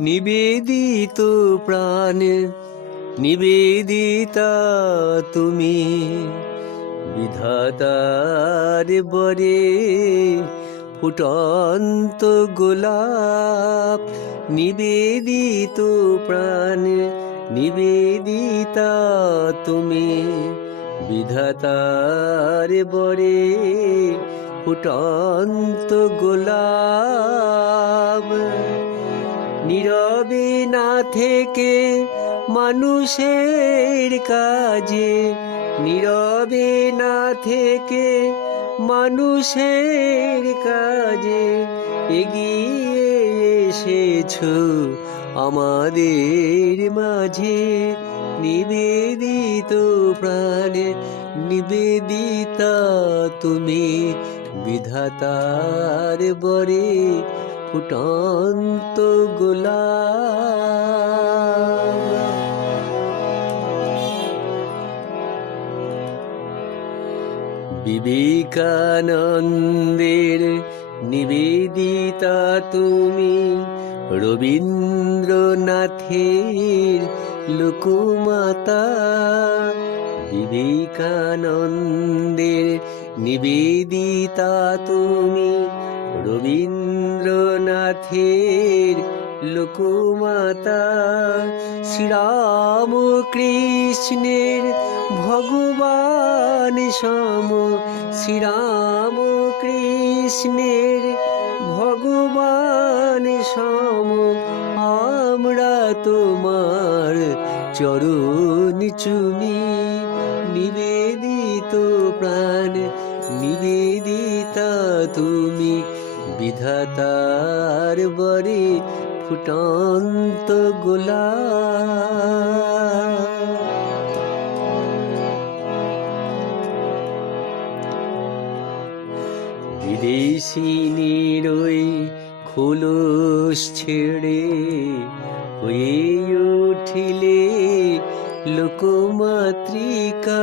নিবেদিত প্রাণ নিবেদিতা তুমি। বিধাতার বরে ফুটন্ত গোলাপ নিবেদিত প্রাণে নিবেদিতা তুমি। বিধাতার বরে ফুটন্ত গোলাপ। নীরবে না থেকে মানুষের কাজে, নীরবে না থেকে মানুষের কাজে এগিয়ে এসেছ আমাদের মাঝে। নিবেদিত প্রাণে নিবেদিতা তুমি। বিধাতার বরে ফুটন্ত গোলাপ। বিবেকানন্দের নিবেদিতা তুমি রবীন্দ্রনাথের লোকমাতা। বিবেকানন্দের নিবেদিতা তুমি রবীন্দ্রনাথের লোকমাতা শ্রীরাম কৃষ্ণের ভগবান সম। শ্রীরাম কৃষ্ণের ভগবান সম। আমরা তোমার চরণ চুমি। নিবেদিত প্রাণ, নিবেদিতা তুমি। বিধাতার বরে ফুটন্ত গোলাপ। বিদেশিনীর ওই খোলস ছেড়ে হয়ে উঠিলে লোকমাতৃকা।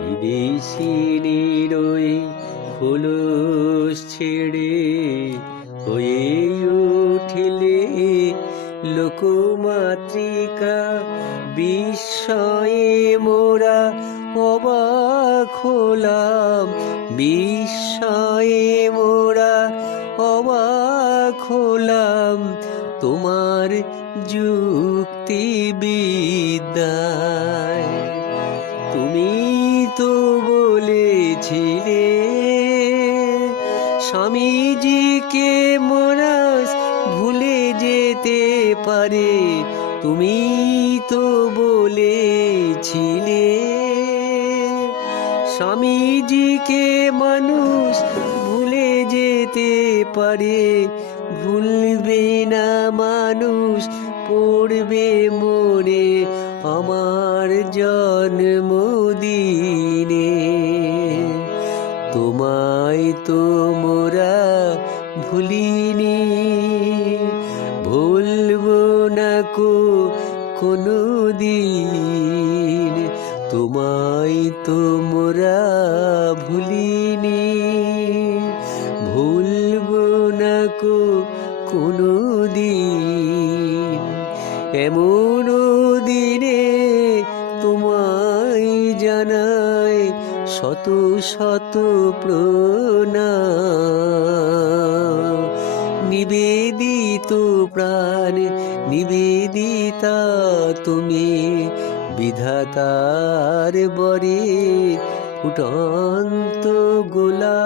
বিদেশিনীর ওই খোলস ছেড়ে হয়ে লোকমাতৃকা বিস্ময়ে মোরা অবাক হলাম। বিস্ময়ে মোরা অবাক হলাম। তোমার যুক্তি বিদ্যায় তুমি তো বলেছিলে, স্বামীজিকে পারে, তুমি তো বলেছিলে। স্বামীজিকে মানুষ ভুলে যেতে পারে, ভুলবে না মানুষ, পড়বে মনে আমার জন্মদিনে তোমায় তো মোরা ভুলিনি কো কোনো দিন তোমায় তো মোরা ভুলিনি। ভুলবো না কো কোনো দিন এমন দিনে তোমায় জানাই শত শত প্রণাম। নিবেদিত প্রাণ নিবেদিতা তুমি বিধাতার বরে ফুটন্ত গোলা